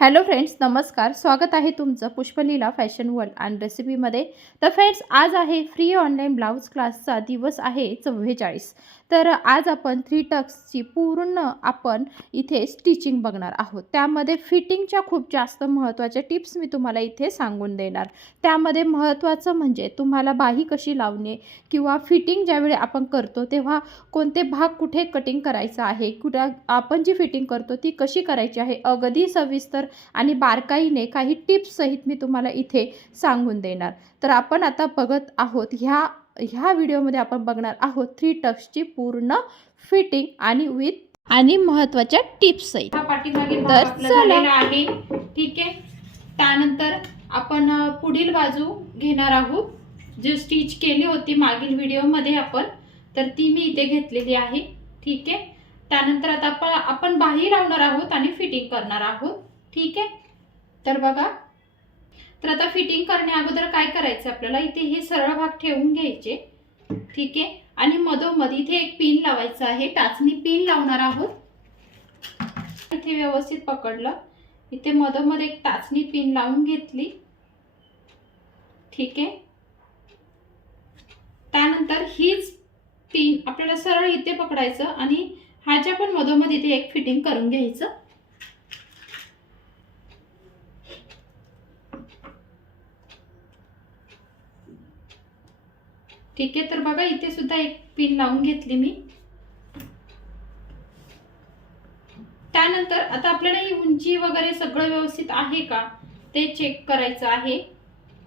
Hello friends नमस्कार. स्वागत आहे तुमचं पुष्पलीला फॅशन वर्ल्ड अँड रेसिपीमध्ये तर फ्रेंड्स आज आहे फ्री ऑनलाईन ब्लाऊज क्लासचा दिवस आहे चव्वेचाळीस. तर आज आपण थ्री टक्सची पूर्ण आपण इथे स्टिचिंग बघणार आहोत. त्यामध्ये फिटिंगच्या खूप जास्त महत्त्वाच्या टिप्स मी तुम्हाला इथे सांगून देणार. त्यामध्ये महत्त्वाचं म्हणजे तुम्हाला बाही कशी लावणे किंवा फिटिंग ज्यावेळी आपण करतो तेव्हा कोणते भाग कुठे कटिंग करायचं आहे कुठं आपण जी फिटिंग करतो ती कशी करायची आहे अगदी सविस्तर आणि बारकाईने काही टिप्स सहित मी तुम्हाला इथे सांगून देणार. तर आपण आता बघत आहोत ह्या ह्या व्हिडिओमध्ये आपण बघणार आहोत थ्री टक्सची पूर्ण फिटिंग आणि विथ आणि महत्त्वाच्या टिप्स हा तर चला. आहे. ठीक आहे? त्यानंतर आपण पुढील बाजू घेणार आहोत. जी स्टिच केली होती मागील व्हिडिओमध्ये आपण तर ती मी इथे घेतलेली आहे. ठीक आहे? त्यानंतर आता आपण आपण बाही लावणार आहोत आणि फिटिंग करणार आहोत. ठीक आहे? तर बघा तर आता फिटिंग करण्या अगोदर काय करायचं आपल्याला? इथे हे सरळ भाग ठेवून घ्यायचे. ठीक आहे? आणि मधोमध इथे एक पिन लावायचं आहे. टाचणी पिन लावणार आहोत. इथे व्यवस्थित पकडलं. इथे मधोमध एक टाचणी पिन लावून घेतली. ठीक आहे? त्यानंतर हीच पिन आपल्याला सरळ इथे पकडायचं आणि ह्याच्या पण मधोमध इथे एक फिटिंग करून घ्यायचं. ठीक आहे तर बघा इथे सुद्धा एक पिन लावून घेतली मी. त्यानंतर आता आपल्याला ही उंची वगैरे सगळं व्यवस्थित आहे का ते चेक करायचं आहे.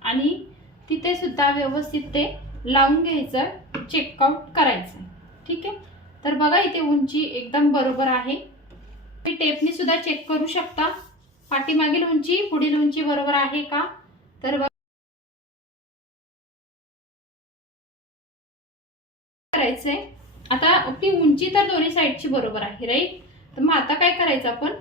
आणि तिथे सुद्धा व्यवस्थित ते लावून घ्यायचं चेकआउट करायचं. ठीक आहे? तर बघा इथे उंची एकदम बरोबर आहे. तुम्ही टेपनी सुद्धा चेक करू शकता. पाठीमागील उंची पुढील उंची बरोबर आहे का? तर करायचं आहे आता आपली उंची तर दोन्ही साईडची बरोबर आहे राईट तर मग आता काय करायचं आपण?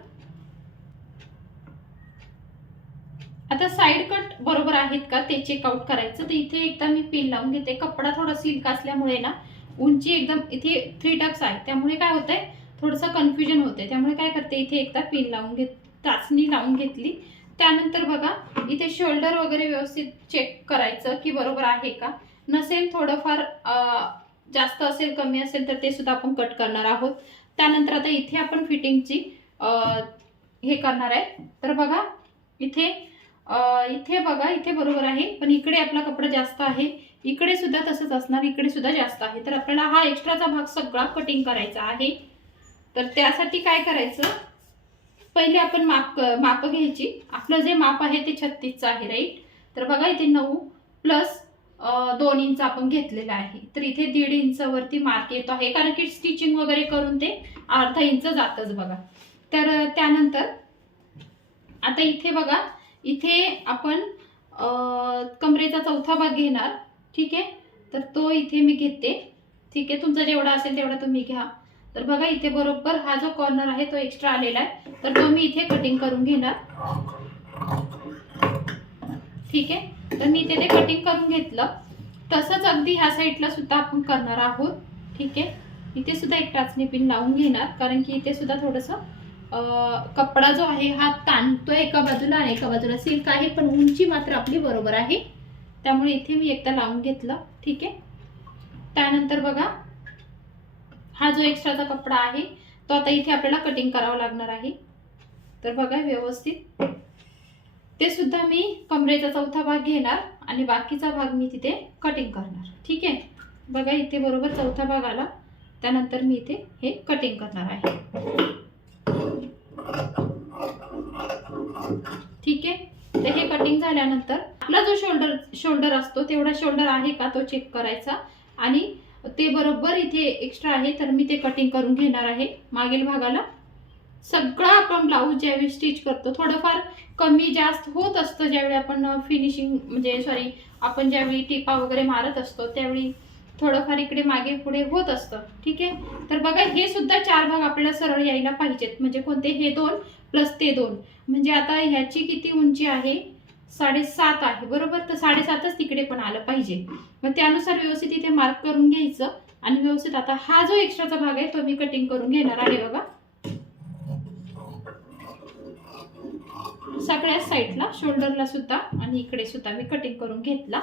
आता साईड कट बरोबर आहेत का? ते चेकआउट करायचं. तर इथे एकदा मी पिन लावून घेते. कपडा थोडा सिल्क असल्यामुळे ना उंची एकदम इथे थ्री टक्स आहे. त्यामुळे काय होतंय? थोडंसं कन्फ्युजन होते त्यामुळे काय करते? इथे एकदा पिन लावून घेत चाचणी लावून घेतली. त्यानंतर बघा इथे शोल्डर वगैरे व्यवस्थित चेक करायचं की बरोबर आहे का? नसेल थोडंफार जास्त असेल कमी असेल तर ते सुद्धा आपण कट करणार आहोत. त्यानंतर आता इथे आपण फिटिंगची हे करणार आहे. तर बघा इथे इथे बघा इथे बरोबर आहे. पण इकडे आपला कपडा जास्त आहे. इकडे सुद्धा तसंच असणार इकडे सुद्धा जास्त आहे. तर आपल्याला हा एक्स्ट्राचा भाग सगळा कटिंग करायचा आहे. तर त्यासाठी काय करायचं? पहिले आपण माप माप घ्यायची. आपलं जे माप आहे ते छत्तीसचं आहे राईट तर बघा इथे नऊ प्लस दोन इंच आपण घेतलेलं आहे. तर इथे दीड इंचवरती मार्क येतो आहे. कारण की स्टिचिंग वगैरे करून ते अर्धा इंच जातच बघा. तर त्यानंतर आता इथे बघा. इथे आपण कमरेचा चौथा भाग घेणार. ठीक आहे? तर तो इथे मी घेते. ठीक आहे? तुमचा जेवढा असेल तेवढा तुम्ही घ्या. तर बघा इथे बरोबर हा जो कॉर्नर आहे तो एक्स्ट्रा आलेला आहे. तर तो मी इथे कटिंग करून घेणार. ठीक आहे? तर मी इथे ते कटिंग करून घेतलं तसंच अगदी ह्या साईडला सुद्धा आपण करणार आहोत. ठीक आहे? इथे सुद्धा एक टाचणी पिन लावून घेणार कारण की इथे सुद्धा थोडंसं कपडा जो आहे हा ताणतो एका बाजूला आणि एका बाजूला सिल्क आहे पण उंची मात्र आपली बरोबर आहे. त्यामुळे इथे मी एकदा लावून घेतलं. ठीक आहे? त्यानंतर बघा हा जो एक्स्ट्राचा कपडा आहे तो आता इथे आपल्याला कटिंग करावा लागणार आहे. तर बघा व्यवस्थित. ते सुद्धा मी कमरेचा चौथा भाग घेणार आणि बाकीचा भाग मी तिथे कटिंग करणार. ठीक आहे? बघा इथे बरोबर चौथा भाग आला. त्यानंतर मी इथे हे कटिंग करणार आहे. ठीक आहे? तर हे कटिंग झाल्यानंतर आपला जो शोल्डर शोल्डर असतो तेवढा शोल्डर आहे का तो चेक करायचा. आणि ते बरोबर इथे एक्स्ट्रा आहे तर मी ते कटिंग करून घेणार आहे. मागील भागाला सगळं आपण ब्लाऊज ज्यावेळी स्टिच करतो थोडंफार कमी जास्त होत असतं ज्यावेळी आपण फिनिशिंग म्हणजे सॉरी आपण ज्यावेळी टिपा वगैरे मारत असतो त्यावेळी थोडंफार इकडे मागे पुढे होत असतं. ठीक आहे? तर बघा हे सुद्धा चार भाग आपल्याला सरळ यायला पाहिजेत. म्हणजे कोणते? हे दोन प्लस ते दोन. म्हणजे आता ह्याची किती उंची आहे? साडेसात आहे. बरोबर? तर साडेसातच तिकडे पण आलं पाहिजे. मग त्यानुसार व्यवस्थित इथे मार्क करून घ्यायचं. आणि व्यवस्थित आता हा जो एक्स्ट्राचा भाग आहे तो मी कटिंग करून घेणार आहे बघा. सगळ्या साईडला शोल्डरला सुद्धा आणि इकडे सुद्धा मी कटिंग करून घेतला.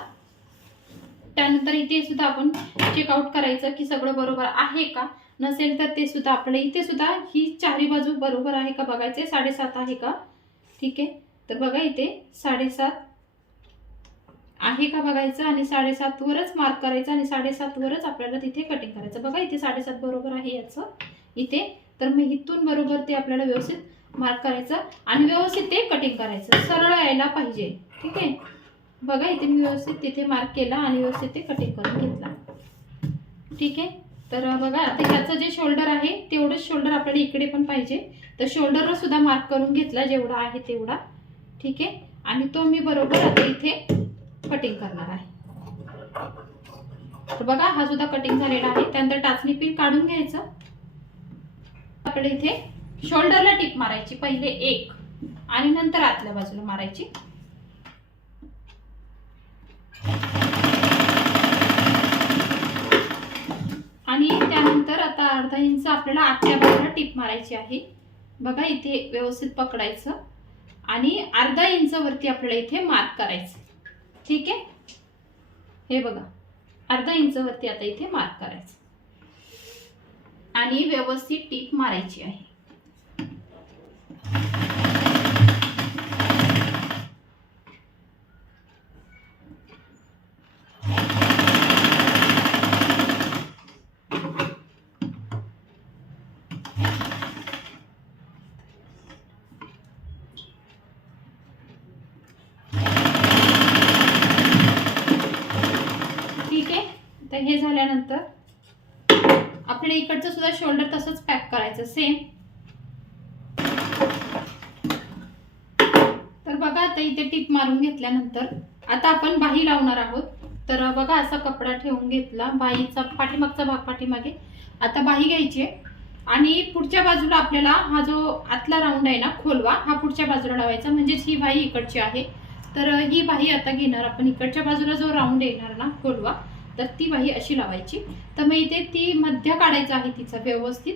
त्यानंतर इथे सुद्धा आपण चेकआउट करायचं की सगळं बरोबर आहे का? नसेल तर ते सुद्धा आपल्याला इथे सुद्धा ही चारी बाजू बरोबर आहे का बघायचे साडेसात आहे का? ठीक आहे. तर बघा इथे साडेसात आहे का बघायचं आणि साडेसातवरच मार्क करायचं आणि साडेसातवरच आपल्याला तिथे कटिंग करायचं. बघा इथे साडेसात बरोबर आहे याचं. इथे तर मग इथून बरोबर ते आपल्याला व्यवस्थित मार्क करायचं आणि व्यवस्थित ते कटिंग करायचं. सरळ यायला पाहिजे. ठीक आहे? बघा इथे मी व्यवस्थित तिथे मार्क केला आणि व्यवस्थित ते कटिंग करून घेतला. ठीक आहे? तर बघा आता ह्याचं जे शोल्डर आहे तेवढंच शोल्डर आपल्याला इकडे पण पाहिजे. तर शोल्डरवर सुद्धा मार्क करून घेतला जेवढा आहे तेवढा. ठीक आहे? आणि तो मी बरोबर आता इथे कटिंग करणार आहे. तर बघा हा सुद्धा कटिंग झालेला आहे. त्यानंतर टाचणी पिन काढून घ्यायचं. आपल्याला इथे शोल्डरला टिप मारायची पहिले एक आणि नंतर आतल्या बाजूला मारायची. आणि त्यानंतर आता अर्धा इंच आपल्याला आतल्या बाजूला टिप मारायची आहे. बघा इथे व्यवस्थित पकडायचं. आणि अर्धा इंच वरती आपल्याला इथे मार्क करायचं. ठीक आहे? हे बघा. अर्धा इंच वरती आता इथे मार्क करायचं. आणि व्यवस्थित टीप मारायची आहे ठीक आहे तर हे झाल्यानंतर आपल्याला इकडचं सुद्धा शोल्डर तसंच पॅक करायचं सेम तर बघा आता इथे टीप मारून घेतल्यानंतर आता आपण बाही लावणार आहोत. तर बघा असा कपडा ठेवून घेतला बाहीचा पाठीमागचा भाग पाठीमागे. आता बाही घ्यायची आहे. आणि पुढच्या बाजूला आपल्याला हा जो आतला राऊंड आहे ना खोलवा हा पुढच्या बाजूला लावायचा. म्हणजेच ही बाही इकडची आहे. तर ही बाही आता घेणार. आपण इकडच्या बाजूला जो राऊंड येणार ना खोलवा. तर ती बाही अशी लावायची. तर मग इथे ती मध्य काढायचं आहे तिचा व्यवस्थित.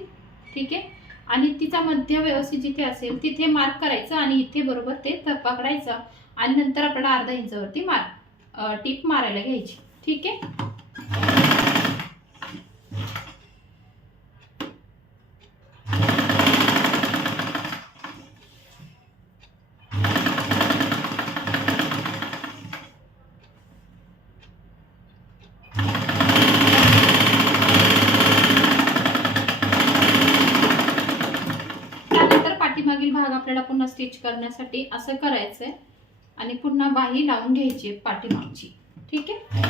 ठीक आहे? आणि तिचा मध्य व्यवस्थित जिथे असेल तिथे मार्क करायचं आणि इथे बरोबर ते पकडायचं. आणि नंतर आपल्याला अर्धा इंचावरती मार टीप मारायला घ्यायची. ठीक आहे त्यानंतर पाठीमागील भाग आपल्याला पुन्हा स्टिच करण्यासाठी असं करायचंय. आणि पुन्हा बाही लावून घ्यायची आहे पाठीमागची. ठीक आहे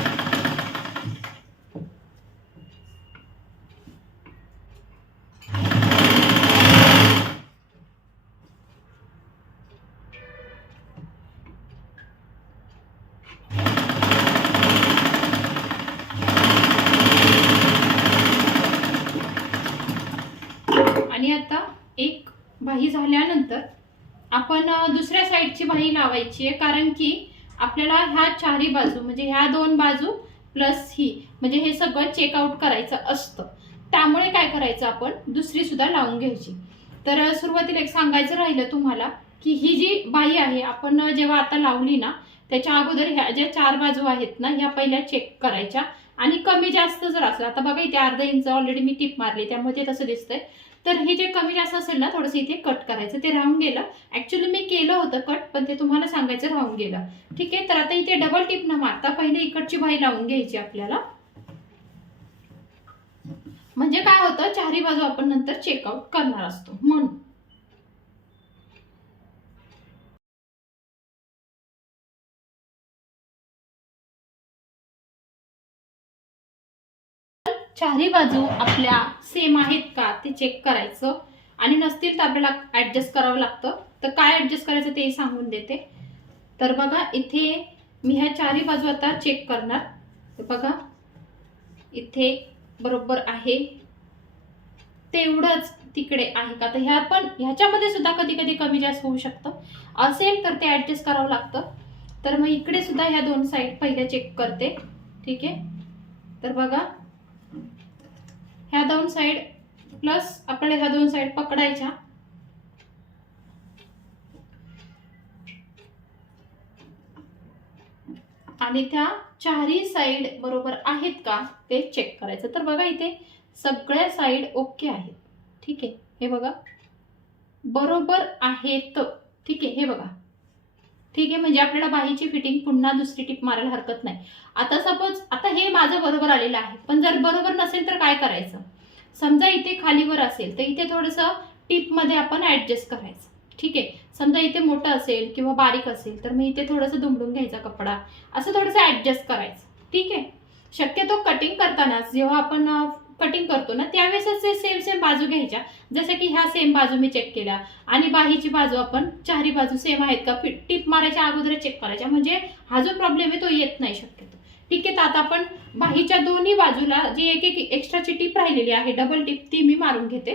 आणि आता एक बाही झाल्यानंतर आपण दुसऱ्या साईडची बाही लावायची आहे. कारण की आपल्याला ह्या चारही बाजू म्हणजे ह्या दोन बाजू प्लस ही म्हणजे हे सगळं चेकआउट करायचं असतं. त्यामुळे काय करायचं आपण? दुसरी सुद्धा लावून घ्यायची. तर सुरुवातीला एक सांगायचं राहिलं तुम्हाला की ही जी बाई आहे आपण जेव्हा आता लावली ना त्याच्या अगोदर ह्या ज्या चार बाजू आहेत ना ह्या पहिल्या चेक करायच्या. आणि कमी जास्त जर असलं आता बघा इथे अर्धा इंच ऑलरेडी मी टिप मारली त्यामुळे ते तसं दिसतंय. तर हे जे कमी जास्त असेल ना थोडंसं इथे कट करायचं. ते राहून गेलं. ॲक्च्युली मी केलं होतं कट पण ते तुम्हाला सांगायचं राहून गेलं. ठीक आहे? तर आता इथे डबल टिप न मारता. पहिले इकडची बाई लावून घ्यायची आपल्याला. म्हणजे काय होतं? चारही बाजू आपण नंतर चेकआउट करणार असतो. म्हणून. चारही बाजू आपल्या सेम आहेत का ते चेक करायचं. आणि नसतील तर आपल्याला ॲडजस्ट करावं लागतं. तर काय ॲडजस्ट करायचं तेही सांगून देते. तर बघा इथे मी ह्या चारही बाजू आता चेक करणार. तर बघा इथे बरोबर आहे. तेवढंच तिकडे आहे का? तर ह्या पण ह्याच्यामध्ये सुद्धा कधी कधी कमी जास्त होऊ शकतं. असेल तर ते ॲडजस्ट करावं लागतं. तर मग इकडे सुद्धा ह्या दोन साईड पहिल्या चेक करते. ठीक आहे? तर बघा ह्या दोन साईड प्लस आपण ह्या दोन साईड पकडायच्या. आणि त्या चारही साईड बरोबर आहेत का ते चेक करायचं. तर बघा इथे सगळ्या साईड ओके आहेत. ठीक आहे? हे बघा. बरोबर आहेत. ठीक आहे? हे बघा. ठीक आहे म्हणजे आपल्याला बाहीची फिटिंग पुन्हा दुसरी टिप मारायला हरकत नाही. आता सपोज आता हे माझं बरोबर आलेलं आहे. पण जर बरोबर नसेल तर काय करायचं? समजा इथे खालीवर असेल तर इथे थोडंसं टिपमध्ये आपण ॲडजस्ट करायचं. ठीक आहे? समजा इथे मोठं असेल किंवा बारीक असेल तर मी इथे थोडंसं दुमडून घ्यायचा कपडा. असं थोडंसं ॲडजस्ट करायचं. ठीक आहे? शक्यतो कटिंग करतानाच जेव्हा आपण कटिंग करतो ना त्यावेळेसच ते सेम सेम बाजू घ्यायच्या. जसं की ह्या सेम बाजू मी चेक केल्या. आणि बाहीची बाजू आपण चारी बाजू सेम आहेत का? टिप मारायच्या अगोदर चेक करायच्या. म्हणजे हा जो प्रॉब्लेम आहे तो येत नाही शक्यतो. ठीक आहे तर आता आपण बाहीच्या दोन्ही बाजूला जी एक एक एक्स्ट्राची टिप राहिलेली आहे डबल टिप ती मी मारून घेते.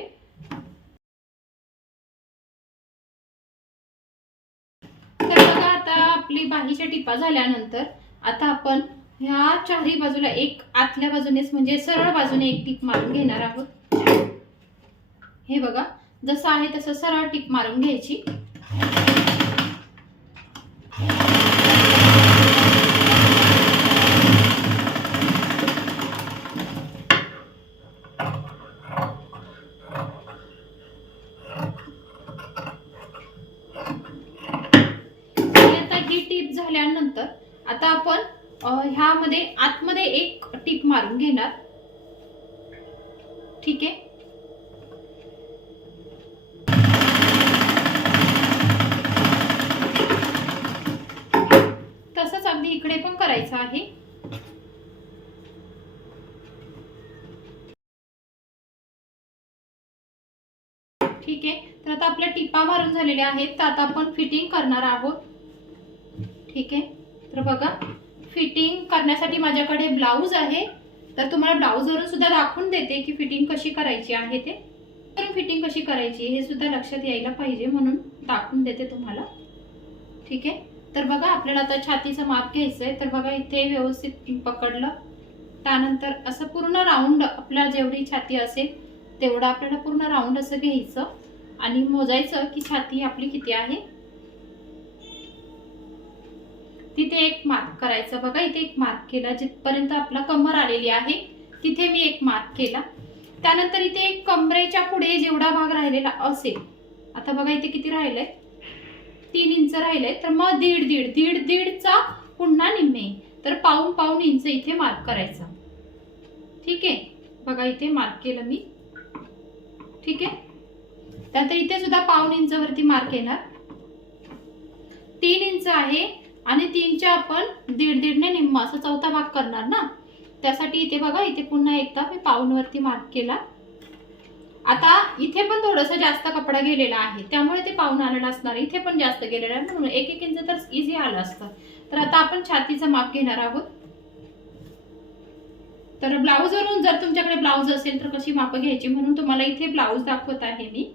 तर बघा आता आपली बाहीच्या टिपा झाल्यानंतर आता आपण ह्या चारही बाजूला एक आतल्या बाजूनेच म्हणजे सरळ बाजूने एक टिप मारून घेणार आहोत. हे बघा जसं आहे तसं सरळ टिप मारून घ्यायची. आता ही टीप झाल्यानंतर आता आपण ह्यामध्ये आतमध्ये एक टीप मारून घेणार. ठीक आहे? तसंच अगदी इकडे पण करायचं आहे. ठीक आहे? तर आता आपल्या टिपा मारून झालेल्या आहेत. तर आता आपण फिटिंग करणार आहोत. ठीक आहे? तर बघा. फिटिंग करण्यासाठी माझ्याकडे ब्लाऊज आहे. तर तुम्हाला ब्लाऊजवरून सुद्धा दाखवून देते की फिटिंग कशी करायची आहे ते. फिटिंग कशी करायची हे सुद्धा लक्षात यायला पाहिजे म्हणून दाखवून देते तुम्हाला. ठीक आहे? तर बघा आपल्याला आता छातीचं माप घ्यायचं आहे तर बघा इथे व्यवस्थित पकडलं. त्यानंतर असं पूर्ण राऊंड आपल्या जेवढी छाती असेल तेवढं आपल्याला पूर्ण राऊंड असं घ्यायचं. आणि मोजायचं की छाती आपली किती आहे. तिथे एक मार्क करायचा. बघा इथे एक मार्क केला. जिथपर्यंत आपला कमर आलेली आहे तिथे मी एक मार्क केला. त्यानंतर इथे एक कमरेच्या पुढे जेवढा भाग राहिलेला असेल आता बघा इथे किती राहिलंय? तीन इंच राहिलंय. तर मग दीड दीड दीड दीडचा पुन्हा निम्मे. तर पाऊन पाऊन इंच इथे मार्क करायचा. ठीक आहे? बघा इथे मार्क केलं मी. ठीक आहे? त्यानंतर इथे सुद्धा पाऊन इंचवरती मार्क येणार. तीन इंच आहे आणि तीनच्या आपण दीड दीडने निम्मा असा चौथा भाग करणार ना. त्यासाठी इथे बघा इथे पुन्हा एकदा मी पाऊनवरती मार्क केला. आता इथे पण थोडंसं जास्त कपडा गेलेला आहे त्यामुळे ते पाऊन आलेलं असणार इथे पण जास्त गेलेलं आहे म्हणून एक एक इंच तर इझी आलं असतं. तर आता आपण छातीचं माप घेणार आहोत. तर ब्लाऊजवरून जर तुमच्याकडे ब्लाऊज असेल तर कशी मापं घ्यायची म्हणून तुम्हाला इथे ब्लाऊज दाखवत आहे मी.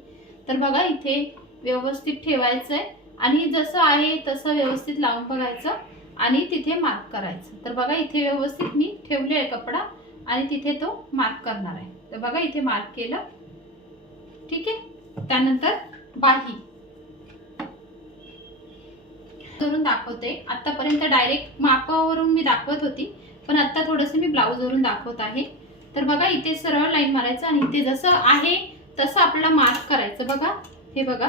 तर बघा इथे व्यवस्थित ठेवायचं आहे आणि जसं आहे तसं व्यवस्थित लावून बघायचं आणि तिथे मार्क करायचं. तर बघा इथे व्यवस्थित मी ठेवले आहे कपडा आणि तिथे तो मार्क करणार आहे. तर बघा इथे मार्क केलं. ठीक आहे? त्यानंतर बाही. करून दाखवते. आतापर्यंत डायरेक्ट मापावरून मी दाखवत होती पण आता थोडंसं मी ब्लाऊजवरून दाखवत आहे. तर बघा इथे सरळ लाईन मारायचं आणि इथे जसं आहे तसं आपल्याला मार्क करायचं. बघा हे बघा.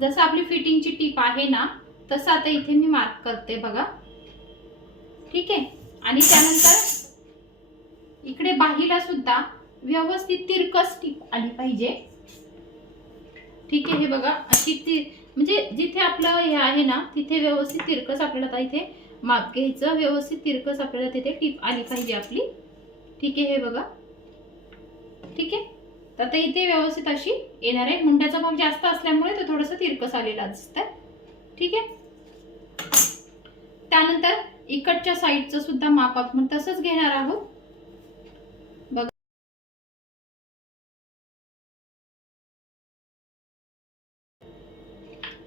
जसं आपली फिटिंगची टीप आहे ना तसं आता इथे मी मार्क करते बघा. ठीक आहे? आणि त्यानंतर इकडे बाहीला सुद्धा व्यवस्थित तिरकस टीप आली पाहिजे. ठीक आहे हे बघा. अशी ती म्हणजे जिथे आपलं हे आहे ना तिथे व्यवस्थित तिरकस आपल्याला आता इथे माप घ्यायचं. व्यवस्थित तिरकस आपल्याला तिथे टीप आली पाहिजे आपली. ठीक आहे हे बघा. ठीक आहे? तर आता इथे व्यवस्थित अशी येणार आहे. मुंड्याचा भाग जास्त असल्यामुळे तो थोडंसं तिरकस आलेला दिसतंय. ठीक आहे? त्यानंतर इकडच्या साईडचं सुद्धा माप आपण तसंच घेणार आहोत.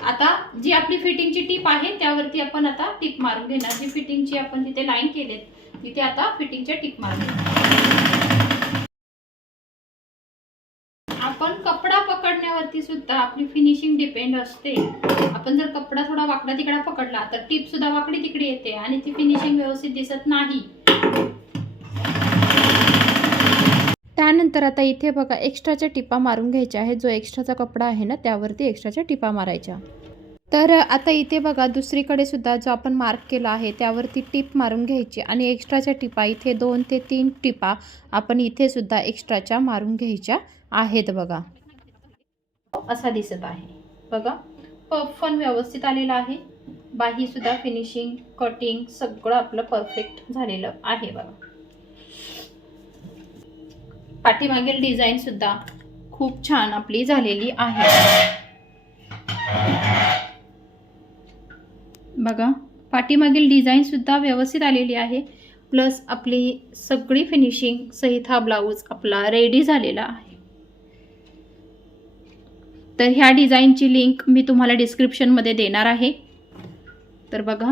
आता जी आपली फिटिंगची टीप आहे त्यावरती आपण आता टीप मारून घेणार. जी फिटिंगची आपण तिथे लाईन केलेत तिथे आता फिटिंगच्या टीप मारून घेणार आपण कपडा पकडण्यावरती सुद्धा आपली फिनिशिंग डिपेंड असते. आपण जर कपडा थोडा वाकडा तिकडा पकडला तर टीप सुद्धा वाकडी तिकडे येते आणि ती फिनिशिंग व्यवस्थित दिसत नाही. त्यानंतर आता इथे बघा एक्स्ट्राच्या टिपा मारून घ्यायच्या आहेत. जो एक्स्ट्राचा कपडा आहे ना त्यावरती एक्स्ट्राच्या टिपा मारायच्या. तर आता इथे बघा दुसरीकडे सुद्धा जो आपण मार्क केला आहे त्यावरती टिप मारून घ्यायची आणि एक्स्ट्राच्या टिपा इथे दोन ते तीन टिपा आपण इथे सुद्धा एक्स्ट्राच्या मारून घ्यायच्या आहेत बघा. असा दिसत आहे. बघा पफ पण व्यवस्थित आलेला आहे. बाही सुद्धा फिनिशिंग कटिंग सगळं आपलं परफेक्ट झालेलं आहे बघा. पाठीमागील डिझाईन सुद्धा खूप छान आपली झालेली आहे. बघा पाठीमागील डिझाईन सुद्धा व्यवस्थित आलेली आहे. प्लस आपली सगळी फिनिशिंग सहित हा ब्लाऊज आपला रेडी झालेला आहे. तर ह्या डिझाईनची लिंक मी तुम्हाला डिस्क्रिप्शनमध्ये देणार आहे. तर बघा.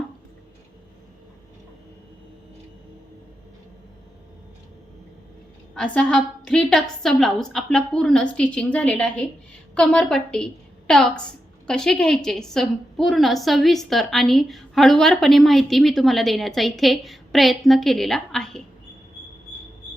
असा हा थ्री टक्सचा ब्लाऊज आपला पूर्ण स्टिचिंग झालेला आहे. कमरपट्टी टक्स कसे घ्यायचे संपूर्ण सविस्तर आणि हळुवारपणे माहिती मी तुम्हाला देण्याचा इथे प्रयत्न केलेला आहे.